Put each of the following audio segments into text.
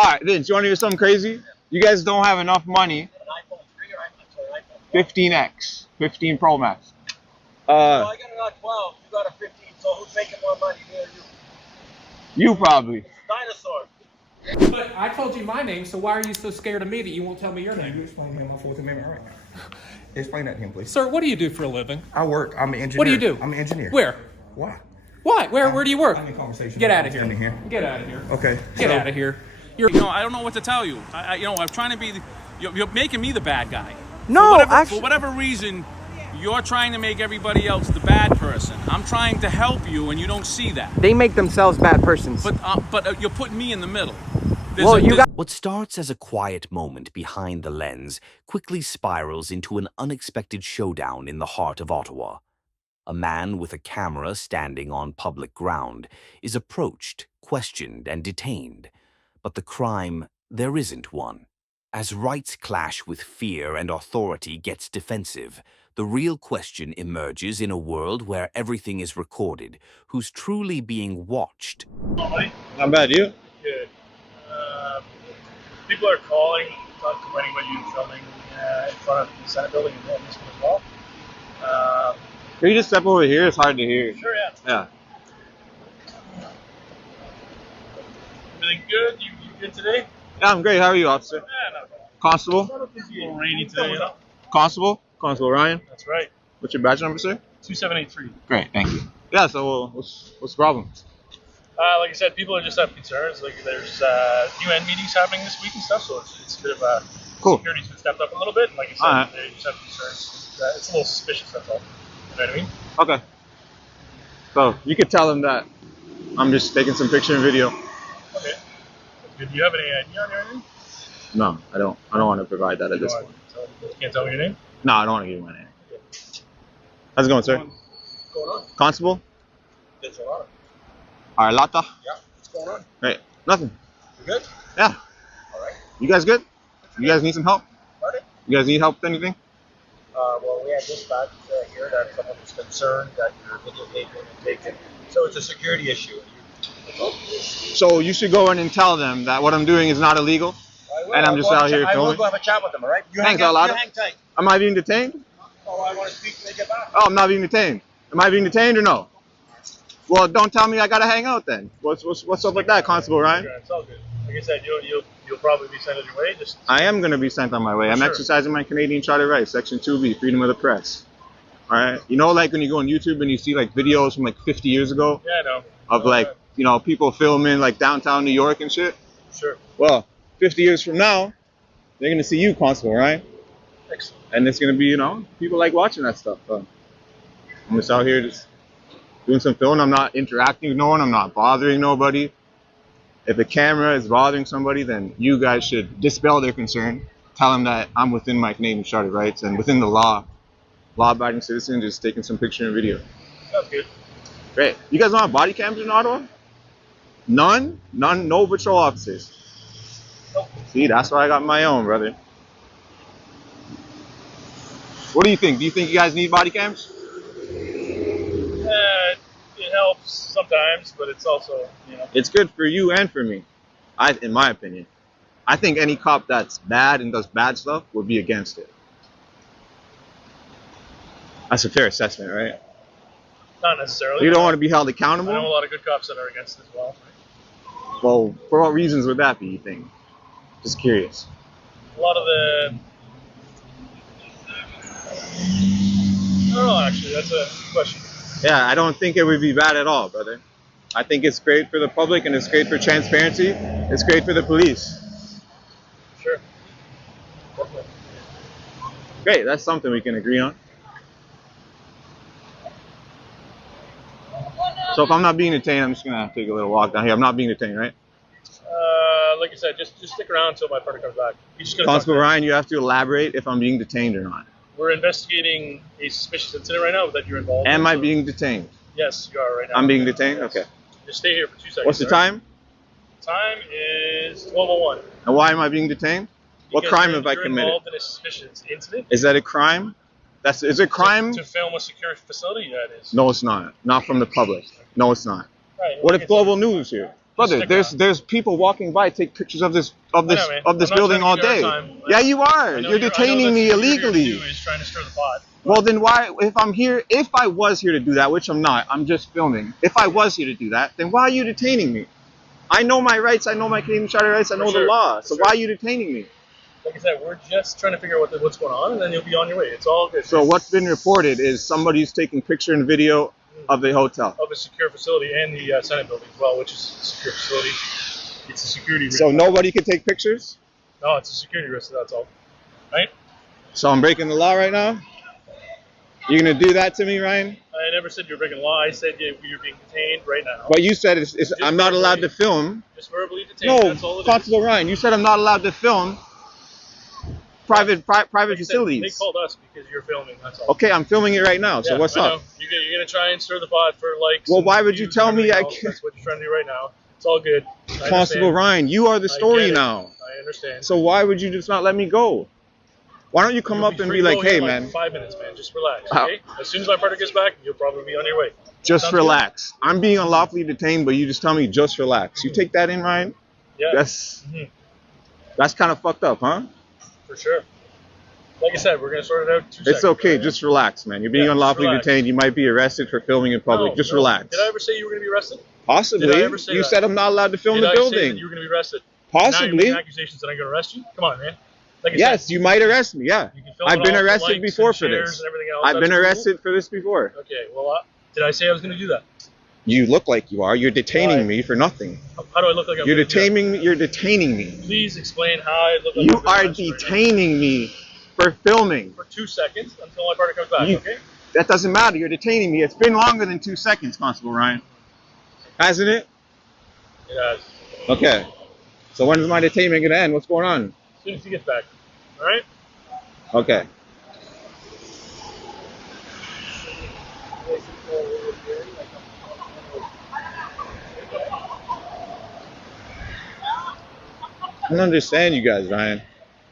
Alright, Vince, you want to hear something crazy? You guys don't have enough money. 15X. 15 Pro Max. Well, I got it on 12. You got a 15, so who's making more money, me or you? You probably. Dinosaur. But I told you my name, so why are you so scared of me that you won't tell me your name? You explain to him my Fourth Amendment right now. Explain that to him, please. Sir, what do you do for a living? I work. I'm an engineer. What do you do? I'm an engineer. Where? Why? Why? Where do you work? I'm in conversation. Get out of here. Here. Get out of here. Okay. Get out of here. You know, I don't know what to tell you. I'm trying to be. You're making me the bad guy. No, for whatever reason, you're trying to make everybody else the bad person. I'm trying to help you, and you don't see that. They make themselves bad persons. But you're putting me in the middle. What starts as a quiet moment behind the lens quickly spirals into an unexpected showdown in the heart of Ottawa. A man with a camera standing on public ground is approached, questioned, and detained. But the crime, there isn't one. As rights clash with fear and authority gets defensive, the real question emerges in a world where everything is recorded, who's truly being watched. Not bad, you? Good. People are calling, complaining about you filming in front of the Senate building and this one as well. Can you just step over here? It's hard to hear. Sure, yeah. Yeah. Everything good? You good today? Yeah, I'm great. How are you, officer? Yeah, not bad. Constable? It's a little rainy today, you know? Constable? Constable Ryan? That's right. What's your badge number, sir? 2783. Great, thank you. Yeah, so what's the problem? Like I said, people are just have concerns. Like there's UN meetings happening this week and stuff, so it's a bit of a security's been stepped up a little bit. And like I said, they just have concerns. It's a little suspicious, that's all. You know what I mean? Okay. So you could tell them that I'm just taking some picture and video. Okay. Do you have any ID on your name? No, I don't want to provide that at this point. You can't tell me your name? No, I don't want to give you my name. How's it going, sir? What's going on? Constable? There's a lot. Arlata? Yeah. What's going on? Right. Nothing. You good? Yeah. All right. You guys good? You guys need some help? Pardon? You guys need help with anything? Well, we had dispatch here that someone was concerned that you're videotaping and taking. So it's a security issue. So you should go in and tell them that what I'm doing is not illegal, and I'm just out here I will filming. go have a chat with them, all right? You Thanks, hang tight. Am I being detained? Oh, I want to speak when they get back. Oh, I'm not being detained. Am I being detained or no? Well, don't tell me I gotta hang out then. What's up with that, Constable Ryan? It's all good. Like I said, you'll probably be sent on your way. I am gonna be sent on my way. I'm exercising my Canadian Charter rights, Section 2B, freedom of the press. All right. You know, like when you go on YouTube and you see like videos from like 50 years ago. Yeah, I know. Of like, you know, people filming like downtown New York and shit. Sure. Well, 50 years from now, they're gonna see you, Constable, right? Excellent. And it's gonna be, you know, people like watching that stuff. I'm just out here just doing some filming. I'm not interacting with no one. I'm not bothering nobody. If the camera is bothering somebody, then you guys should dispel their concern. Tell them that I'm within my Canadian Charter rights and within the law. Law-abiding citizen, just taking some picture and video. Sounds good. Great. You guys don't have body cams in Ottawa? None? None? No patrol officers? Nope. See, that's why I got my own, brother. What do you think? Do you think you guys need body cams? It helps sometimes, but it's also, you know. It's good for you and for me, in my opinion. I think any cop that's bad and does bad stuff would be against it. That's a fair assessment, right? Not necessarily. You don't want to be held accountable? I know a lot of good cops that are against it as well. Well, for what reasons would that be, you think? Just curious. A lot of the... I don't know, actually. That's a good question. Yeah, I don't think it would be bad at all, brother. I think it's great for the public and it's great for transparency. It's great for the police. Sure. Great, that's something we can agree on. So if I'm not being detained, I'm just going to take a little walk down here. I'm not being detained, right? Like I said, just stick around until my partner comes back. Constable Ryan, you have to elaborate if I'm being detained or not. We're investigating a suspicious incident right now that you're involved in. Am I being detained? Yes, you are right now. I'm being detained? Yes. Okay. Just stay here for 2 seconds. What's the time? Time is 12:01. And why am I being detained? What crime have I committed? You're involved in a suspicious incident. Is that a crime? Is it a crime? To film a secure facility? Yeah, it is. No, it's not. Not from the public. No, it's not. Right, What if global news here? Brother, there's people walking by take pictures of this building all day. Yeah, you are. You're detaining me illegally. Is trying to stir the pot. Well, then why? If I was here to do that, which I'm not, I'm just filming. If I was here to do that, then why are you detaining me? I know my rights. I know my Canadian Charter rights. I know the law. So why are you detaining me? Like I said, we're just trying to figure out what's going on, and then you'll be on your way. It's all good. So what's been reported is somebody's taking picture and video of the hotel. Of a secure facility and the Senate building as well, which is a secure facility. It's a security risk. So nobody can take pictures? No, it's a security risk, that's all. Right? So I'm breaking the law right now? You're going to do that to me, Ryan? I never said you're breaking the law. I said you're being detained right now. But you said I'm not allowed to film. Just verbally detained. That's all it is. Constable Ryan, you said I'm not allowed to film private facilities. They called us because you're filming, that's all. Okay, I'm filming it right now, so what's up? You're going to try and stir the pot for likes. Well, why would you tell me I can't? That's what you're trying to do right now. It's all good. Constable Ryan, you are the story now. I understand. So why would you just not let me go? Why don't you come up and be like, hey, man. 5 minutes, man. Just relax, okay? As soon as my partner gets back, you'll probably be on your way. Just relax. I'm being unlawfully detained, but you just tell me just relax. You take that in, Ryan? Yeah. That's kind of fucked up, huh? For sure. Like I said, we're going to sort it out in 2 seconds. It's okay. Right? Just relax, man. You're being unlawfully detained. You might be arrested for filming in public. Just relax. Did I ever say you were going to be arrested? Possibly. Did I ever say you said I'm not allowed to film the building. Did I say that you were going to be arrested? Possibly. Now you're making accusations that I'm going to arrest you? Come on, man. Like yes, you might arrest me, yeah. I've been arrested before for this. I've been arrested for this before. Okay, well, did I say I was going to do that? You look like you are. You're detaining me for nothing. How do I look like I'm You're detaining me. Please explain how I look like you are detaining me for filming. For 2 seconds until my partner comes back, okay? That doesn't matter. You're detaining me. It's been longer than 2 seconds, Constable Ryan. Hasn't it? It has. Okay. So when is my detainment going to end? What's going on? As soon as he gets back. All right? Okay. I don't understand you guys, Ryan.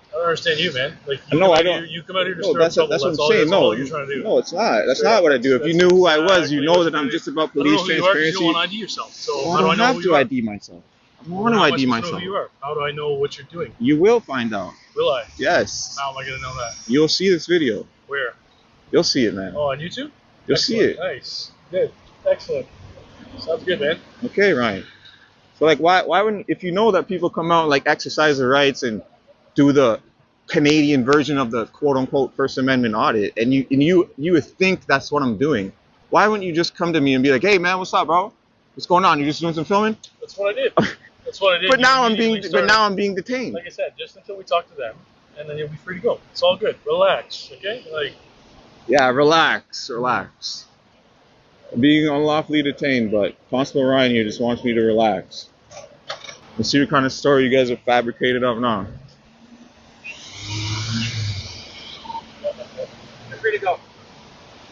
I don't understand you, man. Like, no, I don't. You come out here to that's what I'm saying. No, you're trying to do. No, it's not. That's not what I do. If you knew who I was, you know that I'm just about police transparency. You don't want to ID yourself. So I don't have to ID myself. I don't want to ID myself. Know who you are? How do I know what you're doing? You will find out. Will I? Yes. How am I going to know that? You'll see this video. Where? You'll see it, man. Oh, on YouTube? You'll see it. Nice. Good. Excellent. Sounds good, man. Okay, Ryan. So, like, why wouldn't, if you know that people come out and, like, exercise their rights and do the Canadian version of the quote-unquote First Amendment audit, and you would think that's what I'm doing, why wouldn't you just come to me and be like, hey, man, what's up, bro? What's going on? You just doing some filming? That's what I did. That's what I did. But now I'm being detained. Like I said, just until we talk to them, and then you'll be free to go. It's all good. Relax, okay? Like. Yeah, relax. I'm being unlawfully detained, but Constable Ryan here just wants me to relax. Let's see what kind of story you guys have fabricated up now. You're free to go.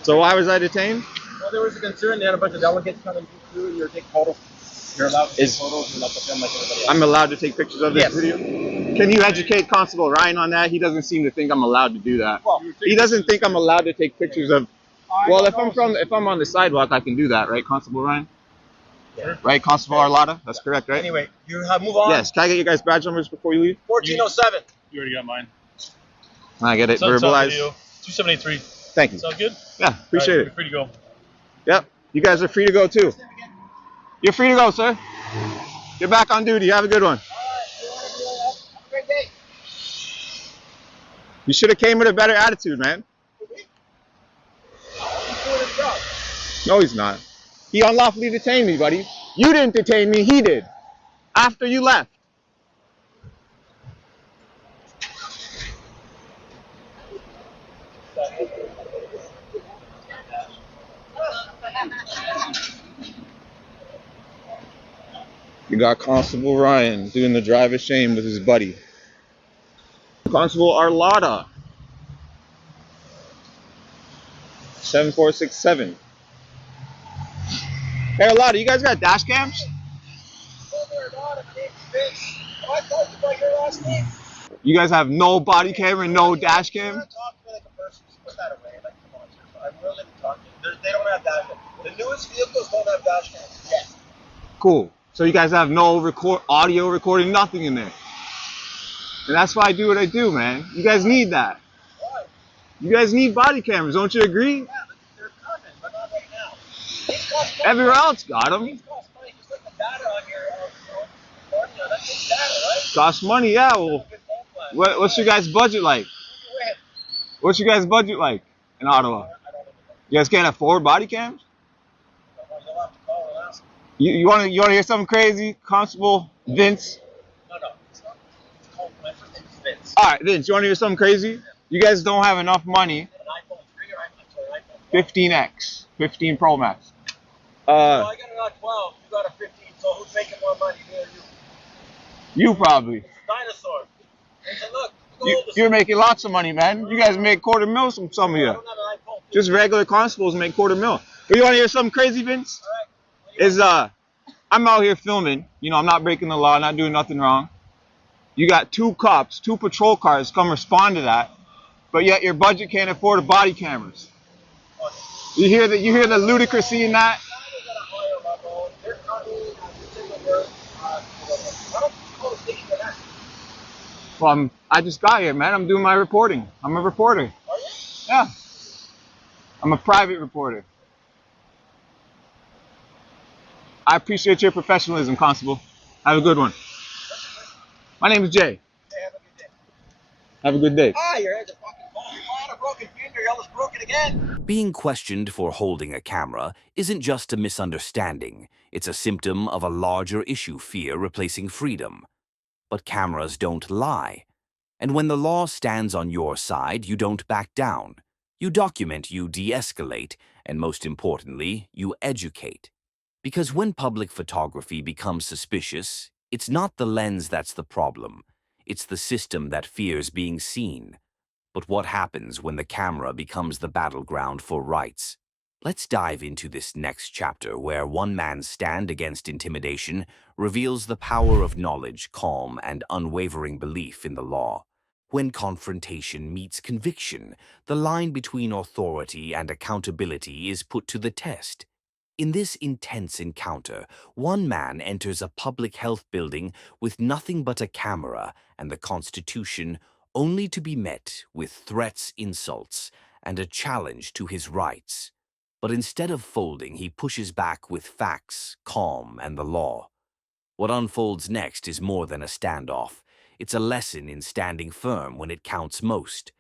So why was I detained? Well, there was a concern. They had a bunch of delegates coming through. You're taking photos. You're allowed to take photos. You're allowed to film like everybody else. I'm allowed to take pictures of this video? Can you educate Constable Ryan on that? He doesn't seem to think I'm allowed to do that. Well, he doesn't think I'm allowed to take pictures of. Well, if I'm on the sidewalk, I can do that, right, Constable Ryan? Yeah. Right, Constable Arlada? That's correct, right? Anyway, you have move on. Yes. Can I get you guys' badge numbers before you leave? 1407. You already got mine. I get it. Verbalized. 2783. Thank you. Sound good? Yeah, appreciate it. You're free to go. Yep. You guys are free to go too. You're free to go, sir. Get back on duty. Have a good one. Great day. You should have came with a better attitude, man. No, he's not. He unlawfully detained me, buddy. You didn't detain me. He did. After you left. You got Constable Ryan doing the drive of shame with his buddy. Constable Arlada. 7467. Hey Arlada, you guys got dash cams? You guys have no body camera and no dash cam? Put that away. Like, come on, I'm willing to talk to you. They don't have dash cam. The newest vehicles don't have dash cams. Yes. Cool. So you guys have no audio recording, nothing in there. And that's why I do what I do, man. You guys need that. You guys need body cameras, don't you agree? Yeah, but they're coming, but not right now. These cost money. Everywhere else got them. These cost money. Just like the data on your phone, that's just data, right? Costs money, yeah. Well, what's your guys' budget like? What's your guys' budget like in Ottawa? You guys can't afford body cams? You'll have to call and ask. You want to hear something crazy? Constable Vince. No, it's not. It's called my first name is Vince. All right, Vince. You want to hear something crazy? You guys don't have enough money. An iPhone 3 or iPhone 15X, 15 Pro Max. Well, I got an 12. You got a 15. So who's making more money? Me or you? You probably. Dinosaur. They said, look. You're making lots of money, man. You guys make $250,000, some of you. Just regular constables make $250,000. But you want to hear something crazy, Vince? Is I'm out here filming. You know, I'm not breaking the law, not doing nothing wrong. You got 2 cops, 2 patrol cars come respond to that, but yet your budget can't afford a body cameras. You hear that? You hear the ludicrousy in that? Well, I just got here, man. I'm doing my reporting. I'm a reporter. Are you? Yeah. I'm a private reporter. I appreciate your professionalism, Constable. Have a good one. My name is Jay. Hey, have a good day. Have a good day. Ah, your head's a fucking ball. You had a broken finger. You almost broke it again. Being questioned for holding a camera isn't just a misunderstanding. It's a symptom of a larger issue, fear replacing freedom. But cameras don't lie. And when the law stands on your side, you don't back down. You document, you de-escalate, and most importantly, you educate. Because when public photography becomes suspicious, it's not the lens that's the problem. It's the system that fears being seen. But what happens when the camera becomes the battleground for rights? Let's dive into this next chapter where one man's stand against intimidation reveals the power of knowledge, calm, and unwavering belief in the law. When confrontation meets conviction, the line between authority and accountability is put to the test. In this intense encounter, one man enters a public health building with nothing but a camera and the Constitution, only to be met with threats, insults, and a challenge to his rights. But instead of folding, he pushes back with facts, calm, and the law. What unfolds next is more than a standoff. It's a lesson in standing firm when it counts most.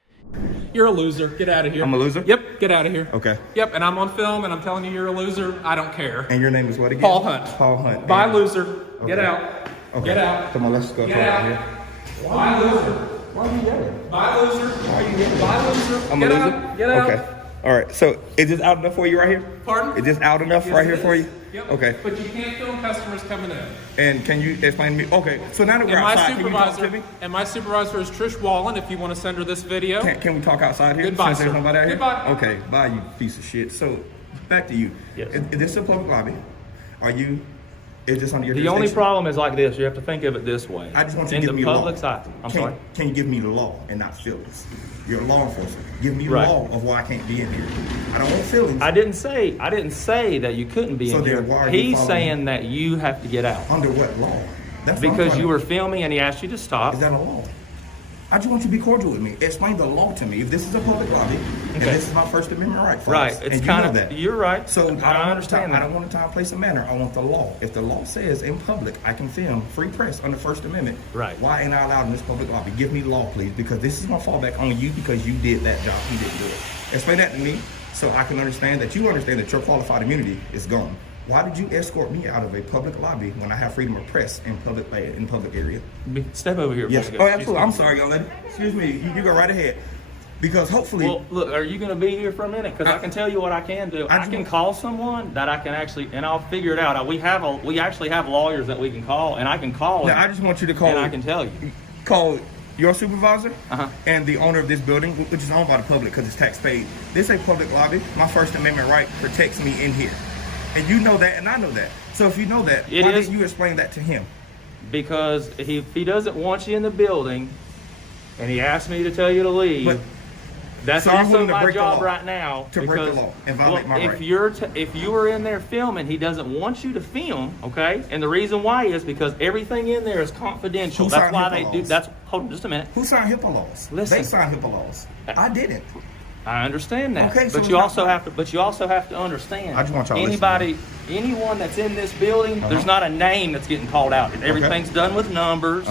You're a loser. Get out of here. I'm a loser? Yep, get out of here. Okay. Yep, and I'm on film and I'm telling you you're a loser. I don't care. And your name is what again? Paul Hunt. Paul Hunt. Bye, loser. Get Okay. out. Okay. Get out. Come on, let's go. Get out. Here. Bye, loser. Why are you yelling? Bye, loser. Why are you yelling? Bye, loser. I'm Get a loser? out. Get out. Okay. All right. So is this out enough for you right here? Pardon? Is this out enough Yes, right it here is. for you? Yep. Okay. But you can't film customers coming in. And can you explain to me? Okay. So now that we're And my outside, can you talk to supervisor, me? and my supervisor is Trish Wallen. If you want to send her this video. Can we talk outside here? Goodbye, Since there's sir. nobody out here? Goodbye. Okay. Bye, you piece of shit. So back to you. Yes. Is this a public lobby? Are you? Is this under your The only jurisdiction? problem is like this. You have to think of it this way. I just want you in to give the me public law. side. I'm can, sorry. Can you give me the law and not feelings? You're a law enforcement. Give me the Right. law of why I can't be in here. I don't want feelings. I didn't say that you couldn't be So in then here. why are you He's following saying that you have to get out Under what law? That's what I'm because trying you to- were filming and he asked you to stop. Is that a law? I just want you to be cordial with me. Explain the law to me. If this is a public lobby, and Okay. this is my First Amendment right, folks, Right. and It's you kind know of that. You're right. So I understand I that. don't want a time, place, and manner. I want the law. If the law says in public I can film free press under First Amendment, Right. why ain't I allowed in this public lobby? Give me law, please, because this is gonna fall back on you because you did that job. He didn't do it. Explain that to me so I can understand that you understand that your qualified immunity is gone. Why did you escort me out of a public lobby when I have freedom of press in public area? Step over here. Yes. Boy. Oh, absolutely. I'm sorry, young lady. Excuse me. You go right ahead. Because hopefully, Well, look, are you going to be here for a minute? Because I can tell you what I can do. I can call someone that I can actually, and I'll figure it out. We actually have lawyers that we can call, and I can call. now I just want you to call. and I can tell you. Call your supervisor Uh-huh. and the owner of this building, which is owned by the public because it's tax paid. This is a public lobby. My First Amendment right protects me in here, and you know that, and I know that. So if you know that, It why is- didn't you explain that to him? Because if he doesn't want you in the building, and he asked me to tell you to leave, But That's So you're also willing to my break the job law right now. to break the law and violate my right. If you were in there filming, he doesn't want you to film, okay? And the reason why is because everything in there is confidential. Who That's signed why HIPAA they do. laws? That's hold on just a minute. Who signed HIPAA laws? Listen. They signed HIPAA laws. I didn't. I understand that. Okay, so but you also have to. But you also have to understand. I just want y'all to anybody, anyone that's in this building, there's not a name that's getting called out. Everything's done with numbers.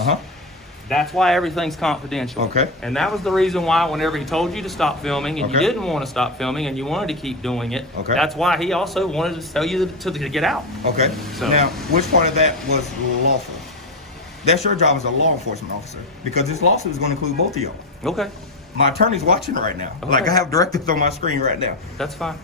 That's why everything's confidential. Okay. And that was the reason why whenever he told you to stop filming and you didn't want to stop filming and you wanted to keep doing it, that's why he also wanted to tell you to get out. Okay. So now, which part of that was lawful? That's your job as a law enforcement officer, because this lawsuit is going to include both of y'all. Okay. My attorney's watching right now. Okay. Like, I have directives on my screen right now. That's fine.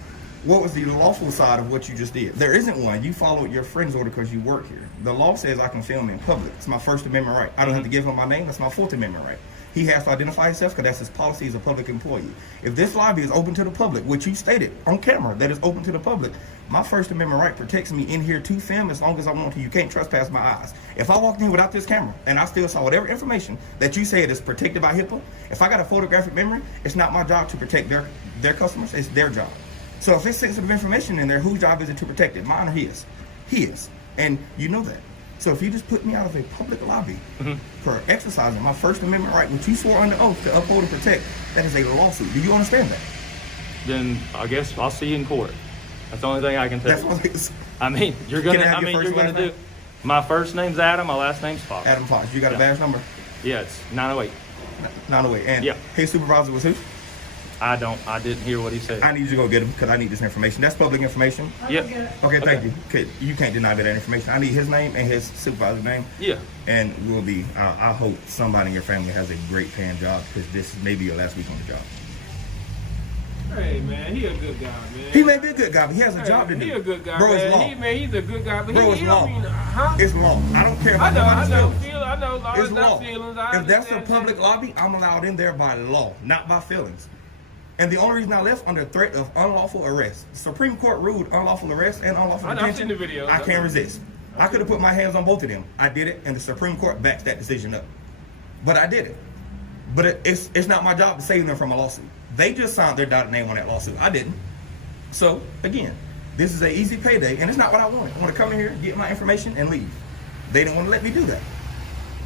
What was the lawful side of what you just did? There isn't one. You followed your friend's order because you work here. The law says I can film in public. It's my First Amendment right. I don't have to give him my name. That's my Fourth Amendment right. He has to identify himself because that's his policy as a public employee. If this lobby is open to the public, which you stated on camera that is open to the public, my First Amendment right protects me in here to film as long as I want to. You can't trespass my eyes. If I walked in without this camera and I still saw whatever information that you said is protected by HIPAA, if I got a photographic memory, it's not my job to protect their customers. It's their job. So if it's sensitive information in there, whose job is it to protect it? Mine or his? His. And you know that. So if you just put me out of a public lobby for exercising my First Amendment right, which you swore under oath to uphold and protect, that is a lawsuit. Do you understand that? Then I guess I'll see you in court. That's the only thing I can tell you. I mean, you're gonna. Can I have your you're first gonna name? do. My first name's Adam. My last name's Fox. Adam Fox. You got a badge number? Yeah, it's 908. 908. And yeah. His supervisor was who? I didn't hear what he said. I need you to go get him because I need this information. That's public information. Yep. Okay, thank you. Okay, you can't deny that information. I need his name and his supervisor's name. Yeah. And we'll be. I hope somebody in your family has a great paying job because this may be your last week on the job. Hey man, he a good guy, man. He may be a good guy, but he has a job to do. He a good guy, bro. man. It's law. He's a good guy, but bro, he don't mean, huh? It's law. I don't care. I know. I know. It's law. Feelings. If that's a public lobby, I'm allowed in there by law, not by feelings. And the only reason I left under threat of unlawful arrest, the Supreme Court ruled unlawful arrest and unlawful detention. I've seen the video. I can't resist. I could have put my hands on both of them. I did it, and the Supreme Court backs that decision up. But I did it. But it's not my job to save them from a lawsuit. They just signed their dotted name on that lawsuit. I didn't. So again, this is an easy payday, and it's not what I wanted. I want to come in here, get my information, and leave. They didn't want to let me do that.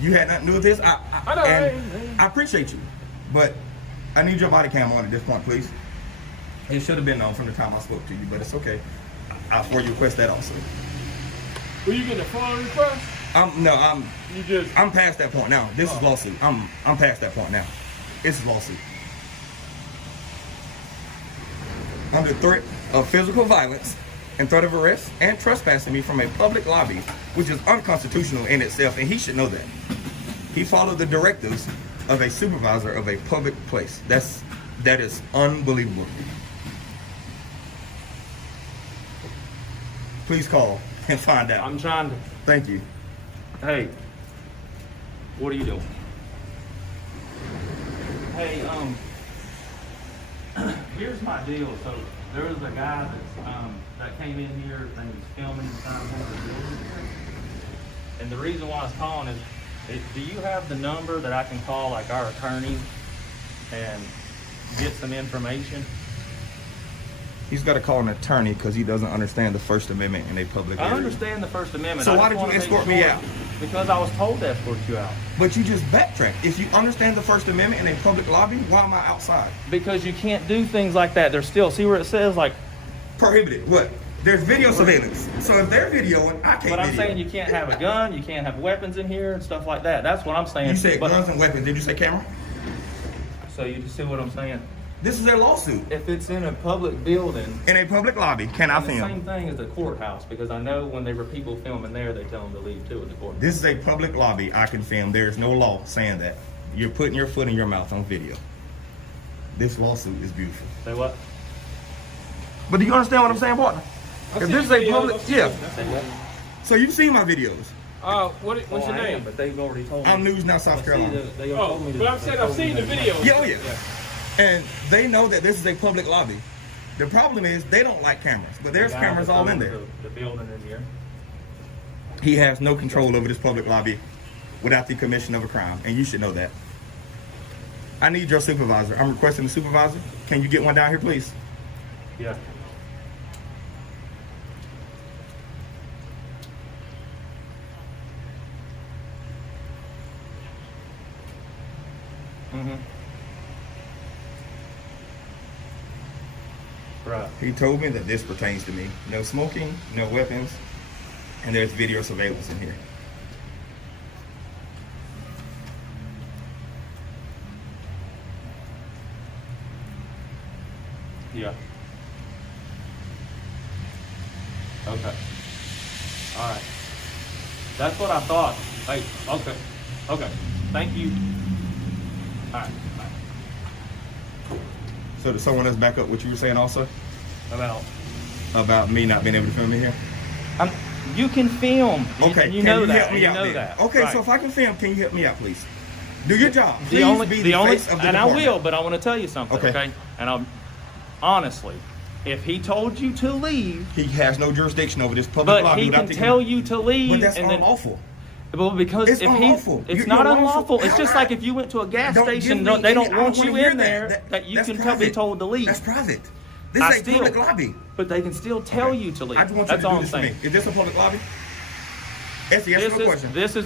You had nothing to do with this. I appreciate you, but I need your body cam on at this point, please. It should have been on from the time I spoke to you, but it's okay. I'll for you request that also. Were you getting a phone request? I'm past that point now. This is lawsuit. I'm past that point now. It's lawsuit. Under threat of physical violence and threat of arrest and trespassing me from a public lobby, which is unconstitutional in itself, and he should know that. He followed the directives of a supervisor of a public place. That is unbelievable. Please call and find out. I'm trying to. Thank you. Hey, what are you doing? Hey, here's my deal. So there was a guy that came in here and was filming inside one of the buildings here. And the reason why I was calling is, do you have the number that I can call like our attorney and get some information? He's got to call an attorney because he doesn't understand the First Amendment in a public area. I understand the First Amendment. So why did you escort me out? Because I was told to escort you out. But you just backtracked. If you understand the First Amendment in a public lobby, why am I outside? Because you can't do things like that. There's still, see where it says like... Prohibited. What? There's video surveillance. So if they're videoing, I can't But I'm video. saying you can't have a gun, you can't have weapons in here and stuff like that. That's what I'm saying. You said guns and weapons. Did you say camera? So you just see what I'm saying? This is a lawsuit. If it's in a public building... In a public lobby, can I film? The same thing as the courthouse, because I know when there were people filming there, they tell them to leave too at the courthouse. This is a public lobby. I can film. There's no law saying that. You're putting your foot in your mouth on video. This lawsuit is beautiful. Say what? But do you understand what I'm saying, partner? If this is a public... Yeah. So you've seen my videos. What's your name? But they've already told me. I'm News Now, South Carolina. But I'm saying I've seen the video. Yeah. And they know that this is a public lobby. The problem is they don't like cameras, but there's cameras all in there. The building in here. He has no control over this public lobby without the commission of a crime, and you should know that. I need your supervisor. I'm requesting a supervisor. Can you get one down here, please? Yeah. Right. He told me that this pertains to me. No smoking, no weapons, and there's video surveillance in here. Yeah. Okay. All right. That's what I thought. Hey, okay. Okay. Thank you. All right. So does someone else back up what you were saying also? About me not being able to film in here? you can film. Okay. You can know you that. help me You out know then? that. Okay, Right. so if I can film, can you help me out, please? Do your job. Please be the face of the and department. I will, but I want to tell you something, Okay. okay? And I'm honestly, if he told you to leave, He has no jurisdiction over this public but lobby he without can taking- tell you to leave, But that's and then, unlawful. well, because It's if unlawful. it's You're not unlawful. unlawful. It's just like if you went to a gas Don't station, give me they any- don't I don't want wanna you hear in there that you that's can be private. told to leave. That's private. This I is a public lobby. But they can still tell you to leave. I just want you That's to all do I'm this for me. saying. Is this a public lobby? Essie, answer my question. This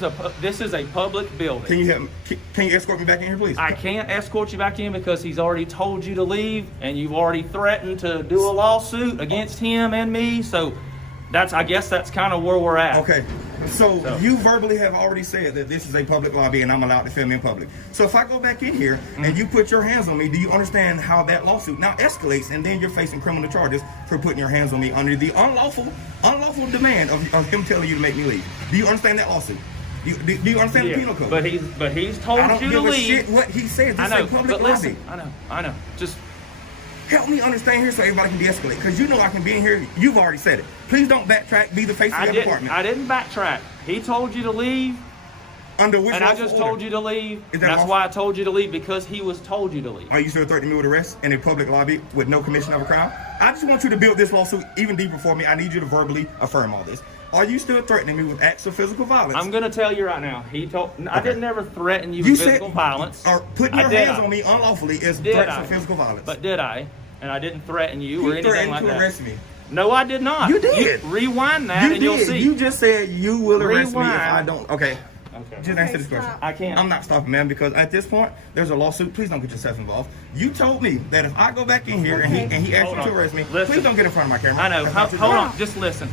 is a public building. Can you help me? Can you escort me back in here, please? I can't escort you back in because he's already told you to leave, and you've already threatened to do a lawsuit against him and me. So I guess that's kind of where we're at. Okay. So you verbally have already said that this is a public lobby and I'm allowed to film in public. So if I go back in here and you put your hands on me, do you understand how that lawsuit now escalates, and then you're facing criminal charges for putting your hands on me under the unlawful demand of him telling you to make me leave? Do you understand that lawsuit? Do you understand the penal code? But he's told I don't you give to a leave. shit what he said. This I know, is a public but listen, lobby. I know. Just help me understand here so everybody can de-escalate. Because you know I can be in here. You've already said it. Please don't backtrack. Be the face of your department. I didn't backtrack. He told you to leave. Under which and I lawful just order? told you to leave. Is that That's lawful? why I told you to leave, because he was told you to leave. Are you still threatening me with arrest in a public lobby with no commission of a crime? I just want you to build this lawsuit even deeper for me. I need you to verbally affirm all this. Are you still threatening me with acts of physical violence? I'm going to tell you right now. I Okay. didn't ever threaten you You with said physical violence. Or putting your hands on me unlawfully is Did threats I? of physical violence. But did I? And I didn't threaten you or You anything threatened like to that. arrest me. No, I did not. You did. Rewind that You and you'll did. see. You just said you will arrest me if Rewind. I don't. Okay. Okay. Just answer this question. I can't. I'm not stopping, man, because at this point, there's a lawsuit. Please don't get yourself involved. You told me that if I go back in here and he asks Hold you to on. arrest me, Listen. please don't get in front of my camera. I know. That's not your Hold job. on. Just listen.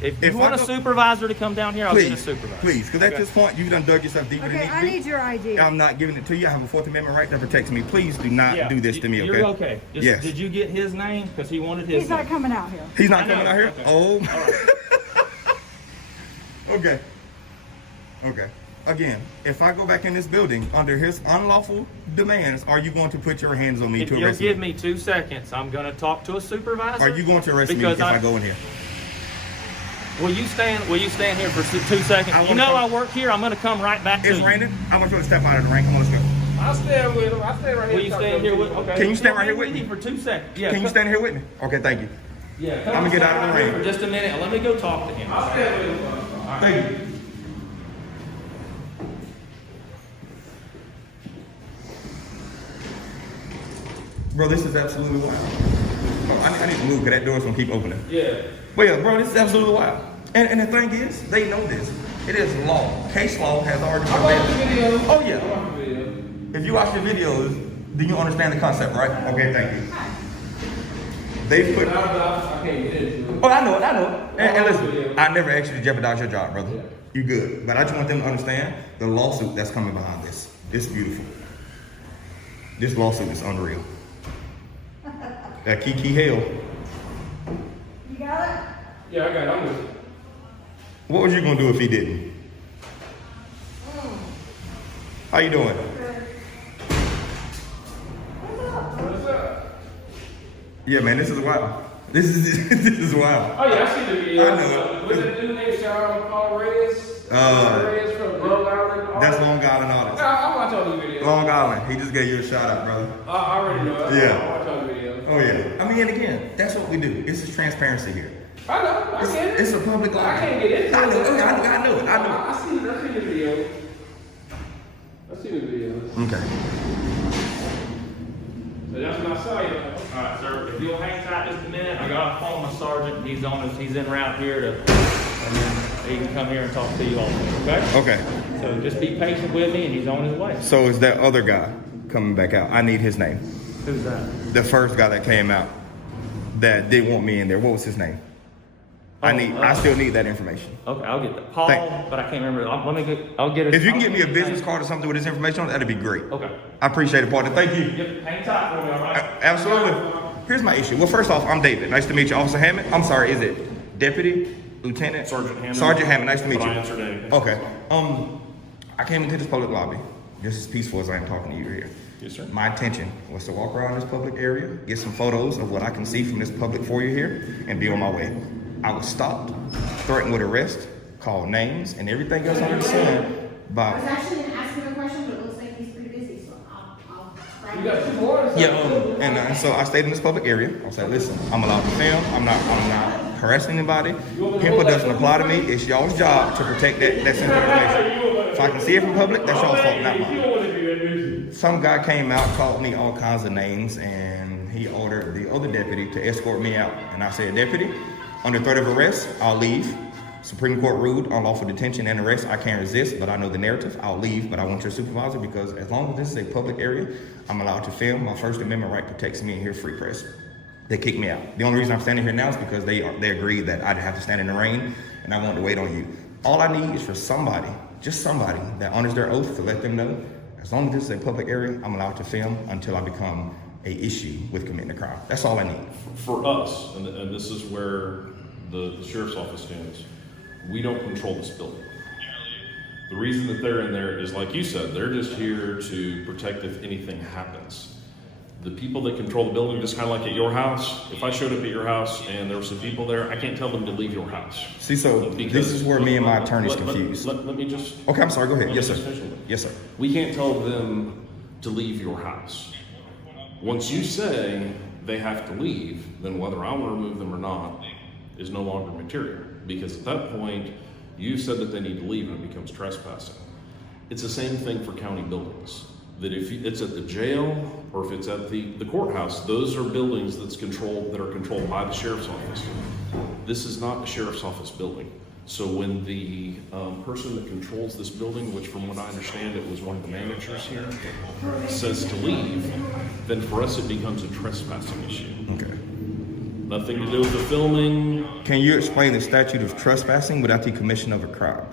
If If you I want a go- supervisor to come down here, I'll get a supervisor. Please, because at Okay. this point, you've done dug yourself deeper than Okay, you I need your ID. I'm not giving it to you. I have a Fourth Amendment right that protects me. Please do not Yeah, do this to me, okay? You're okay. Just, Yes. Did you get his name? Because he wanted his He's name. not coming out here. He's not I know. coming out here? Okay. Oh. Okay. Okay. Again, if I go back in this building under his unlawful demands, are you going to put your hands on me If to you'll arrest give me? me 2 seconds, I'm going to talk to a supervisor. Are you going to arrest me Because if I go in here? Will you stand here for 2 seconds? I You wanna know come- I work here. I'm going to come right back to It's you. raining. I want you to step out of the rain. Come on, let's go. I'll stand with him. I'll stand right here. Will you stand here with? Okay. Can you stand right here with me me? for 2 seconds? Yeah. Can you stand here with me? Okay, thank you. Yeah. I'm gonna get out of the stand right here rain. for just a minute. And let me go talk to him. I'll stand with him. Thank you. Bro, this is absolutely wild. Oh, I need to move because that door's gonna keep opening. Yeah. But yeah, bro, this is absolutely wild. And the thing is, they know this. It is law. Case law has already I watched the been. video. Oh yeah. I watched the video. If you watch the videos, then you understand the concept, right? Okay, thank you. They put. I can't get into it. Oh, I know it. And listen, I never asked you to jeopardize your job, brother. You good. But I just want them to understand the lawsuit that's coming behind this. It's beautiful. This lawsuit is unreal. That Kiki Hale. You got it? Yeah, I got it. I'm with you. What was you gonna do if he didn't? How you doing? What's up? Yeah, man, this is wild. This is wild. Oh, yeah, I see the video. I know. Was that dude named Sean called Reyes? Reyes from Long Island? That's Long Island artist. I watch all the videos. Long Island. He just gave you a shout out, brother. I already know. Yeah. I watch all the videos. Oh yeah. I mean, and again, that's what we do. It's just transparency here. I know. I get it. It's a public lobby. I can't get into I know. it. I know it. I see the video. I see two is. Okay. So that's what I saw you. All right, sir. If you'll hang tight just a minute, I got to call my sergeant. He's in route here and then he can come here and talk to you also. Okay. Okay. So just be patient with me, and he's on his way. So is that other guy coming back out? I need his name. Who's that? The first guy that came out that did want me in there. What was his name? I still need that information. Okay, I'll get that. Paul, but I can't remember. I'll get it. If you can get me a business card or something with this information on it, that'd be great. Okay. I appreciate it, partner. Thank you. Yep, hang tight for me, all right? Absolutely. Here's my issue. Well, first off, I'm David. Nice to meet you. Officer Hammond. I'm sorry, is it Deputy? Lieutenant? Sergeant Hammond. Sergeant Hammond. Nice to meet you. I answered anything. Okay. I came into this public lobby just as peaceful as I am talking to you here. Yes, sir. My intention was to walk around this public area, get some photos of what I can see from this public foyer here, and be on my way. I was stopped, threatened with arrest, called names, and everything else I understand I was by... actually going to ask him a question, but it looks like he's pretty busy, so I'll You got 2 more? Yeah, and so I stayed in this public area. I said, listen, I'm allowed to film. I'm not harassing anybody. HIPAA doesn't apply to me. It's y'all's job to protect that sensitive information. If I can see it from public, that's y'all's fault, not mine. Some guy came out, called me all kinds of names, and he ordered the other deputy to escort me out. And I said, Deputy, under threat of arrest, I'll leave. Supreme Court ruled unlawful detention and arrest. I can't resist, but I know the narrative. I'll leave, but I want your supervisor because as long as this is a public area, I'm allowed to film. My First Amendment right protects me in here, free press. They kicked me out. The only reason I'm standing here now is because they agreed that I'd have to stand in the rain, and I wanted to wait on you. All I need is for somebody, just somebody, that honors their oath to let them know, as long as this is a public area, I'm allowed to film until I become a issue with committing a crime. That's all I need. For us, and this is where the sheriff's office stands, we don't control this building. The reason that they're in there is, like you said, they're just here to protect if anything happens. The people that control the building, just kind of like at your house, if I showed up at your house and there were some people there, I can't tell them to leave your house. See, so this is where me and my attorney's confused. Let me just... Okay, I'm sorry, go ahead. Yes, sir. Yes, sir. We can't tell them to leave your house. Once you say they have to leave, then whether I want to remove them or not is no longer material. Because at that point, you said that they need to leave and it becomes trespassing. It's the same thing for county buildings. That if it's at the jail or if it's at the courthouse, those are buildings that are controlled by the sheriff's office. This is not the sheriff's office building. So when the person that controls this building, which from what I understand it was one of the managers here, says to leave, then for us it becomes a trespassing issue. Okay. Nothing to do with the filming. Can you explain the statute of trespassing without the commission of a crime?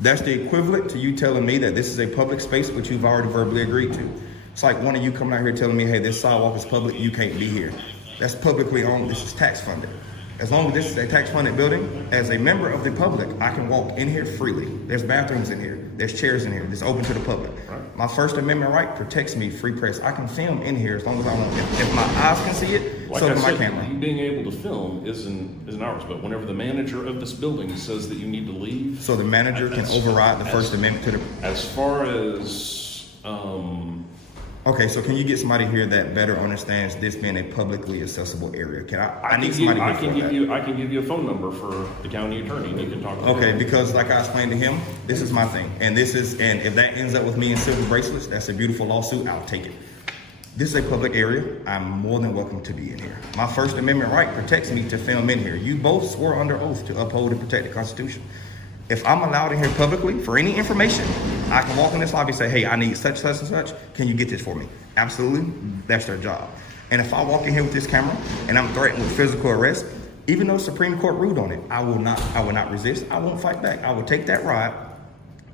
That's the equivalent to you telling me that this is a public space, which you've already verbally agreed to. It's like one of you coming out here telling me, hey, this sidewalk is public, you can't be here. That's publicly owned, this is tax funded. As long as this is a tax funded building, as a member of the public, I can walk in here freely. There's bathrooms in here, there's chairs in here, it's open to the public. Right. My First Amendment right protects me, free press. I can film in here as long as I want. If my eyes can see it, like so can my camera. You being able to film isn't ours, but whenever the manager of this building says that you need to leave. So the manager can override the First Amendment to the... As far as... Okay, so can you get somebody here that better understands this being a publicly accessible area? I need somebody I can give you a phone number for the county attorney and you can talk to him. Okay, because like I explained to him, this is my thing. And if that ends up with me in silver bracelets, that's a beautiful lawsuit, I'll take it. This is a public area. I'm more than welcome to be in here. My First Amendment right protects me to film in here. You both swore under oath to uphold and protect the Constitution. If I'm allowed in here publicly for any information, I can walk in this lobby and say, hey, I need such, such, and such. Can you get this for me? Absolutely. That's their job. And if I walk in here with this camera and I'm threatened with physical arrest, even though Supreme Court ruled on it, I will not resist. I won't fight back. I will take that ride.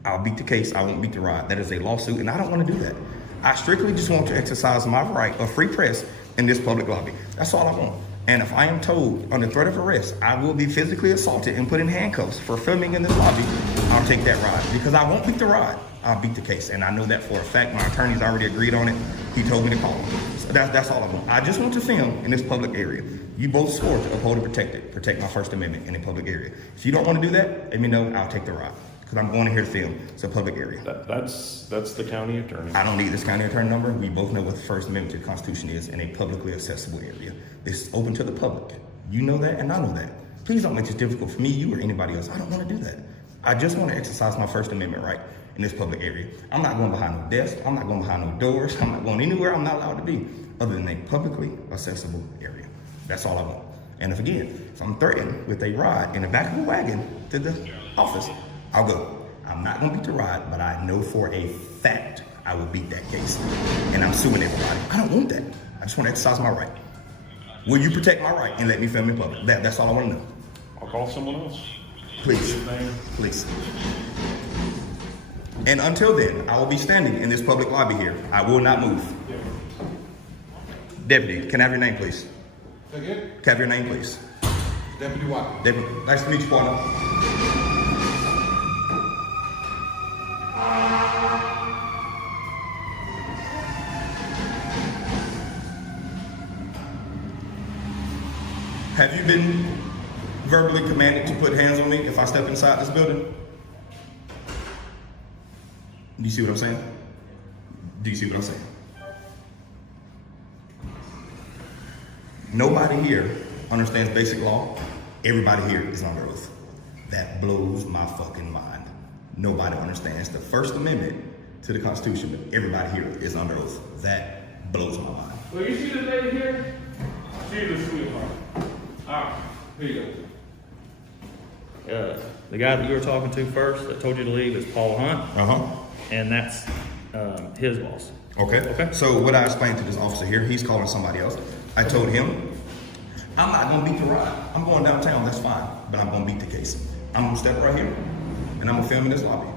I'll beat the case. I won't beat the ride. That is a lawsuit, and I don't want to do that. I strictly just want to exercise my right of free press in this public lobby. That's all I want. And if I am told under threat of arrest, I will be physically assaulted and put in handcuffs for filming in this lobby, I'll take that ride. Because I won't beat the ride, I'll beat the case. And I know that for a fact. My attorney's already agreed on it. He told me to call him. So that's all I want. I just want to film in this public area. You both swore to uphold and protect it, protect my First Amendment in a public area. If you don't want to do that, let me know, I'll take the ride. Because I'm going in here to film. It's a public area. That's the county attorney. I don't need this county attorney number. We both know what the First Amendment to the Constitution is in a publicly accessible area. It's open to the public. You know that, and I know that. Please don't make this difficult for me, you, or anybody else. I don't want to do that. I just want to exercise my First Amendment right. in this public area. I'm not going behind no desk. I'm not going behind no doors. I'm not going anywhere I'm not allowed to be other than a publicly accessible area. That's all I want. And if I'm threatened with a ride in the back of a wagon to the office, I'll go. I'm not going to beat the ride, but I know for a fact I will beat that case. And I'm suing everybody. I don't want that. I just want to exercise my right. Will you protect my right and let me film in public? That's all I want to know. I'll call someone else. Please, please. And until then, I will be standing in this public lobby here. I will not move. Deputy, can I have your name, please? Again? Can I have your name, please? Deputy Watkins. Deputy, nice to meet you, partner. Have you been verbally commanded to put hands on me if I step inside this building? Do you see what I'm saying? Do you see what I'm saying? Nobody here understands basic law. Everybody here is under oath. That blows my fucking mind. Nobody understands the First Amendment to the Constitution, but everybody here is under oath. That blows my mind. Well, you see this lady here? She's a sweetheart. Alright, here you go. The guy that you were talking to first that told you to leave is Paul Hunt. And that's his boss. Okay. So what I explained to this officer here, he's calling somebody else. I told him, I'm not gonna beat the ride. I'm going downtown, that's fine, but I'm gonna beat the case. I'm gonna step right here and I'm gonna film in this lobby.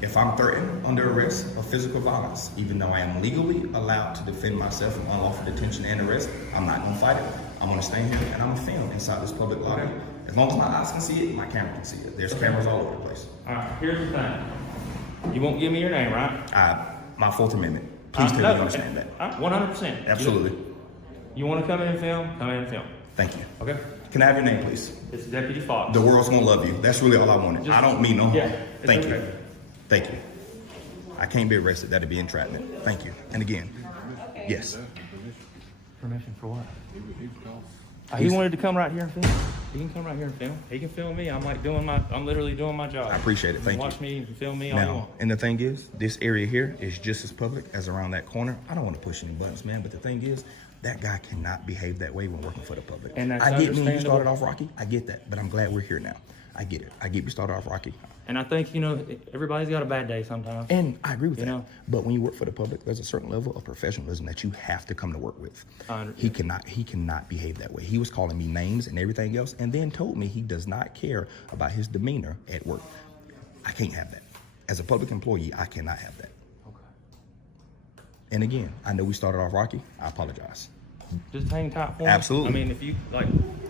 If I'm threatened under arrest of physical violence, even though I am legally allowed to defend myself from unlawful detention and arrest, I'm not gonna fight it. I'm gonna stand here and I'm gonna film inside this public lobby. As long as my eyes can see it, my camera can see it. There's cameras all over the place. All right, here's the thing. You won't give me your name, right? My Fourth Amendment. Please tell me you understand that. 100%. Absolutely. You want to come in and film? Come in and film. Thank you. Okay. Can I have your name, please? It's Deputy Fox. The world's gonna love you. That's really all I wanted. I don't mean no harm. Thank you. Thank you. I can't be arrested. That'd be entrapment. Thank you. And again, yes. Permission for what? He wanted to come right here and film. He can come right here and film. He can film me. I'm literally doing my job. I appreciate it. Thank you. Watch me and film me all you Now, want. and the thing is, this area here is just as public as around that corner. I don't want to push any buttons, man, but the thing is, that guy cannot behave that way when working for the public. And that's I get when you started understandable. off rocky. I get that, but I'm glad we're here now. I get it. I get we started off rocky. And I think, everybody's got a bad day sometimes. And I agree with that. know? But when you work for the public, there's a certain level of professionalism that you have to come to work with. He cannot behave that way. He was calling me names and everything else, and then told me he does not care about his demeanor at work. I can't have that. As a public employee, I cannot have that. Okay. And again, I know we started off rocky. I apologize. Just hang tight for me. Absolutely. I mean, if you,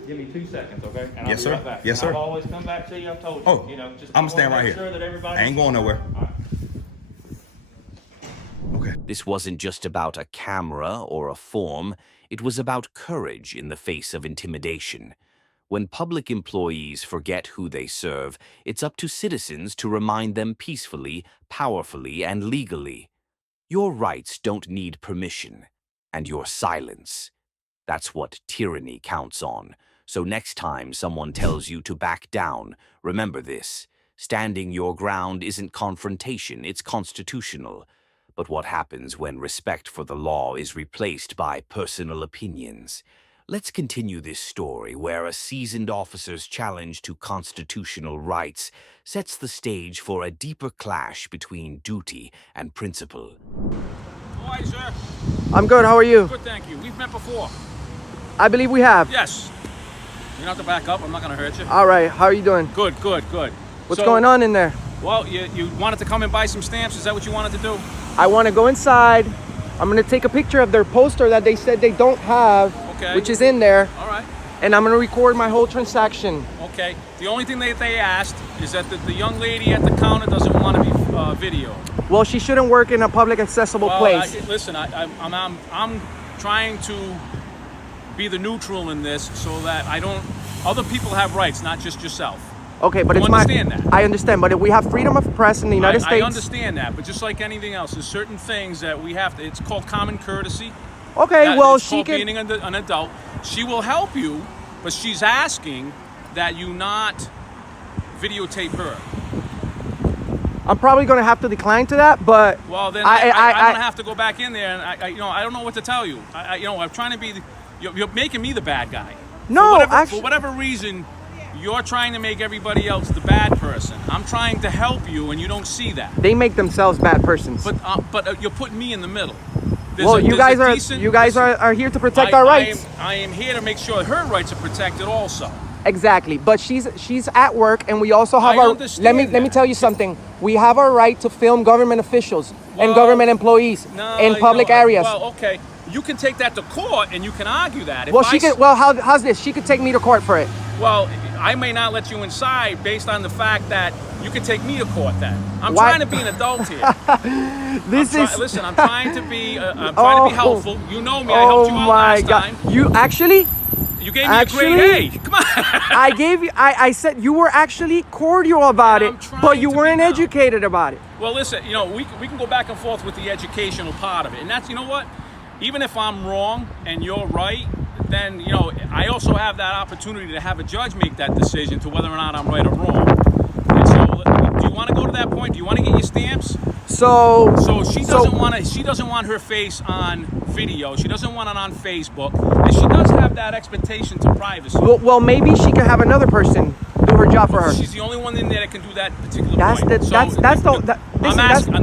give me 2 seconds, okay? And Yes, I'll sir. be right back. Yes, And sir. I've always come back to you. I've told you. Oh, Just I'm staying right here. Sure that everybody. I ain't going nowhere. Okay. This wasn't just about a camera or a form, it was about courage in the face of intimidation. When public employees forget who they serve, it's up to citizens to remind them peacefully, powerfully, and legally. Your rights don't need permission, and your silence. That's what tyranny counts on. So next time someone tells you to back down, remember this. Standing your ground isn't confrontation, it's constitutional. But what happens when respect for the law is replaced by personal opinions? Let's continue this story where a seasoned officer's challenge to constitutional rights sets the stage for a deeper clash between duty and principle. Hi, sir. I'm good. How are you? Good, thank you. We've met before. I believe we have. Yes. You don't have to back up. I'm not going to hurt you. All right. How are you doing? Good, good, good. What's going on in there? Well, you wanted to come and buy some stamps. Is that what you wanted to do? I want to go inside. I'm going to take a picture of their poster that they said they don't have, which is in there. All right. And I'm going to record my whole transaction. Okay. The only thing that they asked is that the young lady at the counter doesn't want to be videoed. Well, she shouldn't work in a public accessible place. Listen, I'm trying to be the neutral in this so that other people have rights, not just yourself. Okay, but I understand, but if we have freedom of press in the United States. I understand that, but just like anything else, there's certain things that we have to, it's called common courtesy. Okay, well, she can... being an adult. She will help you, but she's asking that you not videotape her. I'm probably gonna have to decline to that, but well, then I'm gonna have to go back in there, and I don't know what to tell you. I'm trying to be. You're making me the bad guy. No, for whatever reason, you're trying to make everybody else the bad person. I'm trying to help you, and you don't see that. They make themselves bad persons. But you're putting me in the middle. You guys are here to protect our rights. I am here to make sure her rights are protected also. Exactly, but she's at work, and we also have let me tell you something. We have our right to film government officials and government employees in public areas. Well, okay, you can take that to court, and you can argue that. How's this? She could take me to court for it. Well, I may not let you inside based on the fact that you can take me to court. Then I'm trying to be an adult here. Listen. I'm trying to be. I'm trying to be helpful. You know me. I helped you out last time. You actually. You gave me a grade A. Come on. I said you were actually cordial about it, but you weren't educated about it. Well, listen, we can go back and forth with the educational part of it. And that's, you know what? Even if I'm wrong and you're right, then, I also have that opportunity to have a judge make that decision to whether or not I'm right or wrong. And so, do you want to go to that point? Do you want to get your stamps? So she doesn't want her face on video. She doesn't want it on Facebook, and she does have that expectation to privacy. Well, maybe she could have another person do her job for her. She's the only one in there that can do that particular point.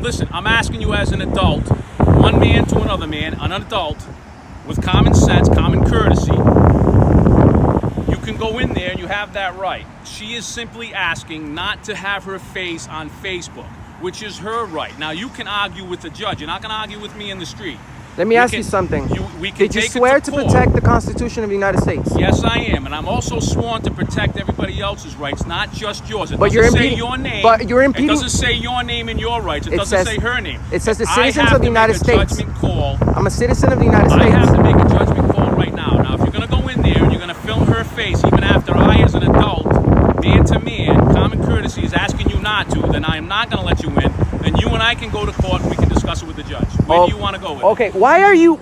Listen, I'm asking you as an adult, one man to another man, an adult with common sense, common courtesy. You can go in there and you have that right. She is simply asking not to have her face on Facebook, which is her right. Now, you can argue with the judge. You're not going to argue with me in the street. Let me ask you something. Did you swear to protect the Constitution of the United States? Yes, I am. And I'm also sworn to protect everybody else's rights, not just yours. It doesn't say your name. But you're impeding. It doesn't say your name and your rights. It doesn't say her name. It says the citizens of the United States. I have to make a judgment call. I'm a citizen of the United States. I have to make a judgment call right now. Now, if you're going to go in there and you're going to film her face, even after I, as an adult, man to man, common courtesy is asking you not to, then I am not going to let you in. Then you and I can go to court and we can discuss it with the judge. Where do you want to go with it? Okay, why are you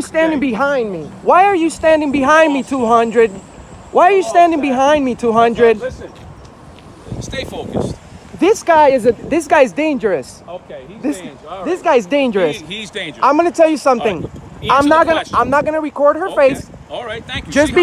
standing behind me? Why are you standing behind me, 200? Why are you standing behind me, 200? Listen, stay focused. This guy is dangerous. Okay, he's dangerous. All This guy's dangerous. He's dangerous. I'm gonna tell you something. Right. I'm not gonna record her face. All right, thank you. Just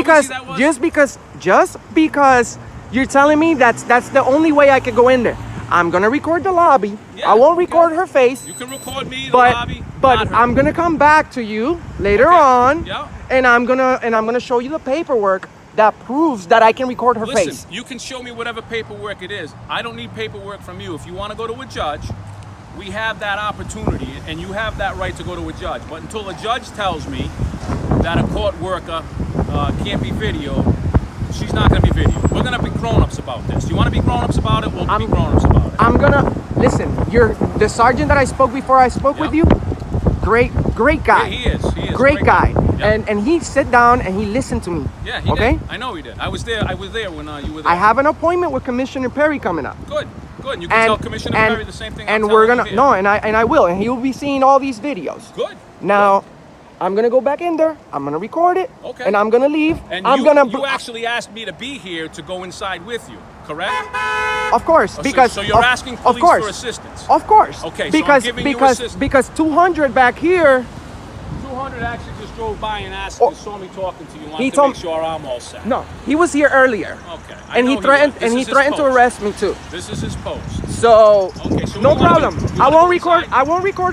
because you're telling me that's the only way I could go in there. I'm gonna record the lobby. I won't record her face. You can record me in the lobby. But I'm gonna come back to you later on, and I'm gonna show you the paperwork that proves that I can record her face. Listen, you can show me whatever paperwork it is. I don't need paperwork from you. If you want to go to a judge, we have that opportunity, and you have that right to go to a judge. But until a judge tells me that a court worker can't be videoed, she's not going to be videoed. We're going to be grown-ups about this. You want to be grown-ups about it? We'll be grown-ups about it. I'm going to... Listen, you're the sergeant that I spoke before I spoke with you. Great guy. Yeah, he is. Great guy. Yep. And he sat down and he listened to me. Yeah, he did. I know he did. I was there when you were there. I have an appointment with Commissioner Perry coming up. Good. You can tell Commissioner Perry the same thing. And we're gonna and I will, and he will be seeing all these videos. Good. Now, I'm gonna go back in there. I'm gonna record it. Okay. And I'm gonna leave. And you actually asked me to be here to go inside with you, correct? Of course, because so you're asking police for assistance. Of course. Okay. Because so I'm giving you assistance. because 200 back here. 200 actually just drove by and saw me talking to you. Wanted to make sure I'm all set. No, he was here earlier. Okay. And he threatened to arrest me too. This is his post. So, no problem. I won't record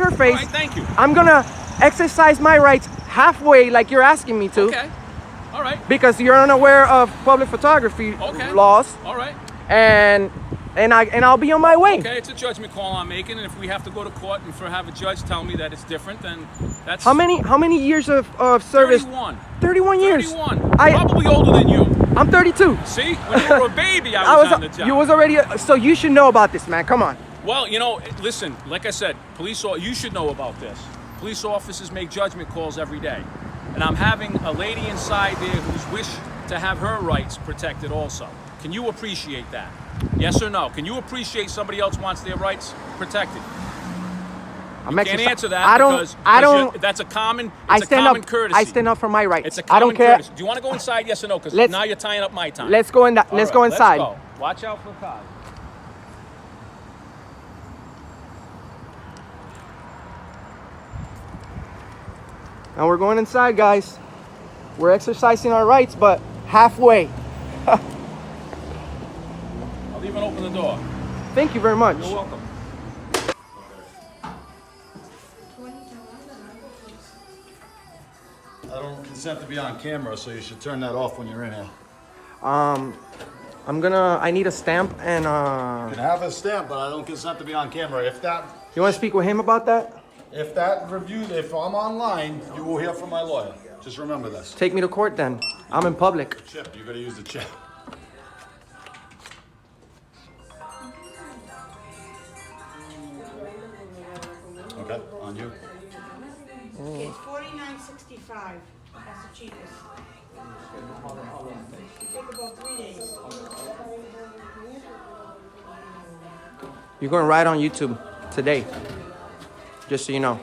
her face. All right, thank you. I'm gonna exercise my rights halfway, like you're asking me to. Okay. All right. Because you're unaware of public photography laws. All right. And I'll be on my way. Okay, it's a judgment call I'm making, and if we have to go to court and have a judge tell me that it's different, then that's... How many years of service? 31. 31 years. 31. Probably older than you. I'm 32. See, when you were a baby, I was on the job. You was already, so you should know about this, man. Come on. Well, listen, like I said, you should know about this. Police officers make judgment calls every day. And I'm having a lady inside there who's wished to have her rights protected also. Can you appreciate that? Yes or no? Can you appreciate somebody else wants their rights protected? You can't answer that because that's a common courtesy. I stand up for my rights. It's a common I don't care. courtesy. Do you want to go inside? Yes or no? Because now you're tying up my time. Let's go inside. Let's go. Watch out for cars. And we're going inside, guys. We're exercising our rights, but halfway. I'll even open the door. Thank you very much. You're welcome. I don't consent to be on camera, so you should turn that off when you're in here. I need a stamp and You can have a stamp, but I don't consent to be on camera. You want to speak with him about that? If I'm online, you will hear from my lawyer. Just remember this. Take me to court then. I'm in public. Chip, you gotta use the chip. Okay, on you. Okay, it's $49.65. That's the cheapest. Take about 3 days. You're going right on YouTube today. Just so you know.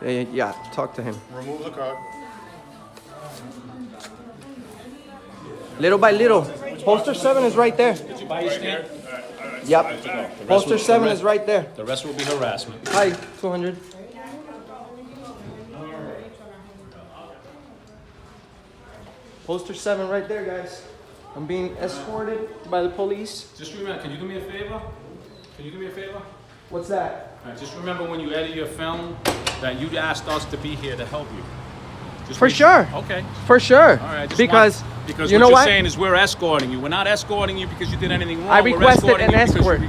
Yeah, talk to him. Remove the card. Little by little. Poster 7 is right there. Did you buy your stamp? Yep. Poster 7 is right there. The rest will be harassment. Hi, 200. Poster 7 right there, guys. I'm being escorted by the police. Just remember, can you do me a favor? Can you do me a favor? What's that? All right, just remember when you edit your film that you asked us to be here to help you. Just For sure. Okay. For sure. All right. Because you what know you're what? saying is we're escorting you. We're not escorting you because you did anything wrong. I requested an escort.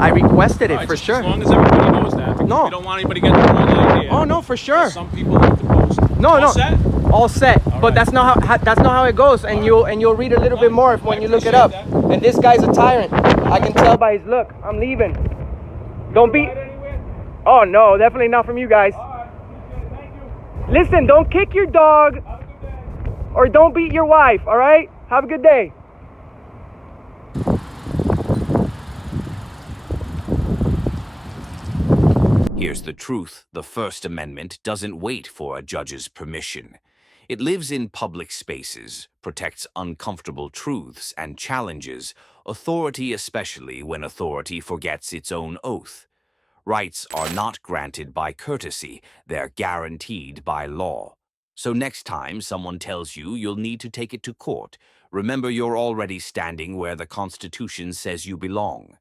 I requested it for sure. As long as everybody knows that. Because No. we don't want anybody getting the wrong idea. Oh no, for sure. Some people like to post. No, All no. set? All set. But that's not how it goes. And you'll read a little bit more when you look it up. And this guy's a tyrant. I can tell by his look. I'm leaving. Don't be. Oh no, definitely not from you guys. Listen, don't kick your dog. Or don't beat your wife, all right? Have a good day. Here's the truth. The First Amendment doesn't wait for a judge's permission. It lives in public spaces, protects uncomfortable truths, and challenges authority, especially when authority forgets its own oath. Rights are not granted by courtesy, they're guaranteed by law. So next time someone tells you you'll need to take it to court, remember you're already standing where the Constitution says you belong.